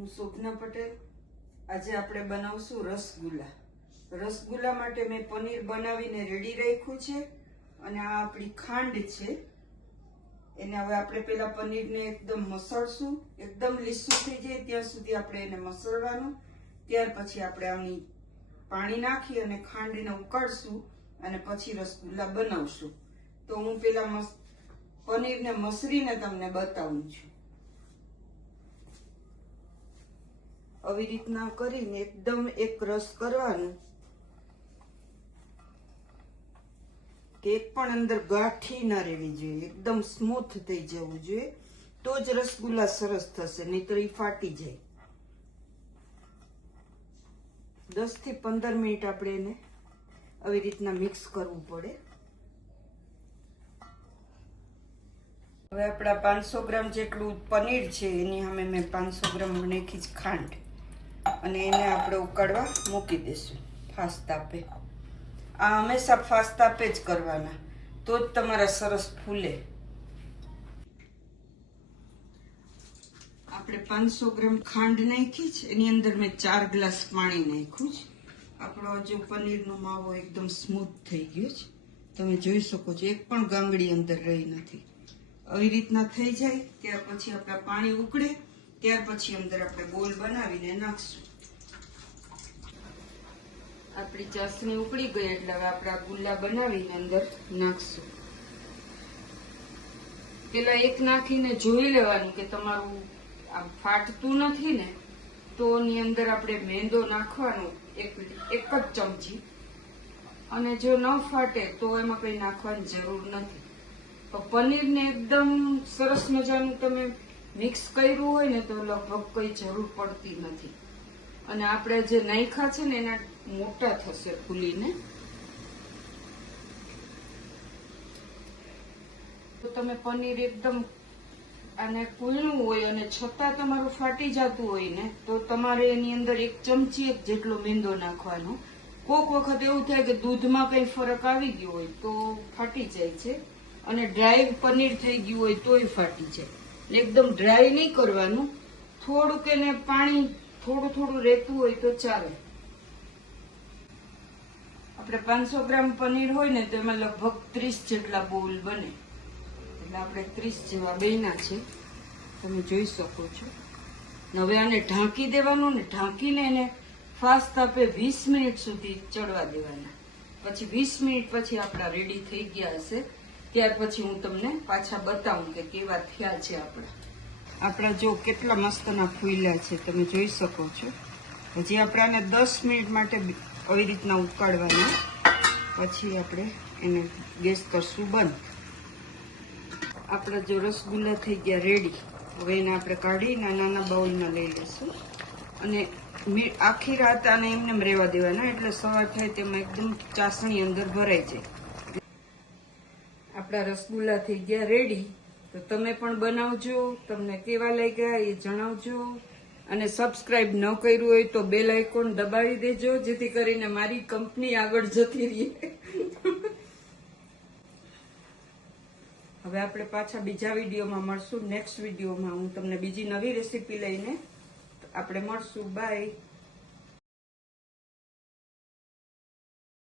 હું શોભના પટેલ। આજે આપણે બનાવશું રસગુલ્લા। રસગુલ્લા માટે મેં પનીર બનાવીને રેડી રાખ્યું છે અને આ આપણી ખાંડ છે। એને હવે આપણે પેલા પનીરને એકદમ મસળશું, એકદમ લીસું થઈ જાય ત્યાં સુધી આપણે એને મસળવાનું। ત્યાર પછી આપણે આની પાણી નાખી અને ખાંડને ઉકાળશું અને પછી રસગુલ્લા બનાવશું। તો હું પેલા પનીરને મસળીને તમને બતાવું છું। આવી રીતના કરીને એકદમ એક રસ કરવાનું કે એક પણ અંદર ગાંઠી ના રહેવી જોઈએ, એકદમ સ્મૂથ થઈ જવું જોઈએ, તો જ રસગુલ્લા સરસ થશે, નહીતર એ ફાટી જાય। 10 થી 15 મિનિટ આપણે એને આવી રીતના મિક્સ કરવું પડે। હવે આપણા 500 ગ્રામ જેટલું પનીર છે એની સામે મેં 500 ગ્રામ નાખી છે ખાંડ અને એને આપણે ઉકાળવા મૂકી દઈશું ફાસ્ટ તાપે। આ હંમેશા ફાસ્ટ તાપે જ કરવાના, તો જ તમારા સરસ ફૂલે। આપણે 500 ગ્રામ ખાંડ નાખી છે, એની અંદર મેં 4 ગ્લાસ પાણી નાખ્યું છે। આપણો જો પનીરનો માવો એકદમ સ્મૂથ થઈ ગયો છે, તમે જોઈ શકો છો, એક પણ ગાંગડી અંદર રહી નથી। આવી રીતના થઈ જાય ત્યાર પછી આપણા પાણી ઉકળે ત્યાર પછી અંદર આપણે બોલ બનાવીને નાખશું। આપણી ચાસણી ઉકળી ગઈ એટલે હવે આપણે આ ગુલ્લા બનાવીને અંદર નાખશું। પેલા એક નાખીને જોઈ લેવાનું કે તમારું આ ફાટતું નથી ને, તો એની અંદર આપણે મેંદો નાખવાનો એક જ ચમચી, અને જો ન ફાટે તો એમાં કંઈ નાખવાની જરૂર નથી। તો પનીરને એકદમ સરસ મજાનું તમે મિક્સ કર્યું હોય ને તો લગભગ કઈ જરૂર પડતી નથી, અને આપણે જે નાખ્યા છે ને એના મોટા થશે ફૂલીને। તો તમે પનીર એકદમ આને કૂણું હોય અને છતાં તમારું ફાટી જતું હોય ને, તો તમારે એની અંદર 1 ચમચી જેટલો મેંદો નાખવાનો। કોક વખત એવું થાય કે દૂધમાં કઈ ફરક આવી ગયો હોય તો ફાટી જાય છે, અને ડ્રાય પનીર થઈ ગયું હોય તોય ફાટી જાય। એકદમ ડ્રાય નહીં કરવાનું, થોડુંક એને પાણી થોડું રહેતું હોય તો ચાલે। આપણે 500 ગ્રામ પનીર હોય ને તો એમાં લગભગ 30 જેટલા બોલ બને, એટલે આપણે 30 જેવા બન્યા છે, તમે જોઈ શકો છો। હવે આને ઢાંકી દેવાનું ને ઢાંકીને એને ફાસ્ટ તાપે 20 મિનિટ સુધી ચડવા દેવાના। પછી 20 મિનિટ પછી આપણા રેડી થઈ ગયા હશે, ત્યાર પછી હું તમને પાછા બતાવું કે કેવા થયા છે આપણા જો કેટલા મસ્તના ફૂલ્યા છે, તમે જોઈ શકો છો। હજી આપણે આને 10 મિનિટ માટે આવી રીતના ઉકાળવાના, પછી આપણે એને ગેસ કરશું બંધ। આપણા જો રસગુલ્લા થઈ ગયા રેડી। હવે એને આપણે કાઢીને નાના બાઉલમાં લઈ લઈશું અને આખી રાત આને એમને રહેવા દેવાના, એટલે સવાર થાય તેમાં એકદમ ચાસણી અંદર ભરાઈ જાય। આપણા રસગુલ્લા થઈ ગયા રેડી, તો તમે પણ બનાવજો, તમને કેવા લાગ્યા એ જણાવજો, અને સબસ્ક્રાઇબ ન કર્યું હોય તો બેલ આઇકોન દબાવી દેજો, જેથી કરીને મારી કંપની આગળ જતી રહે। હવે આપણે પાછા બીજા વિડીયોમાં મળશું। નેક્સ્ટ વિડીયોમાં હું તમને બીજી નવી રેસીપી લઈને આપણે મળશું। બાય।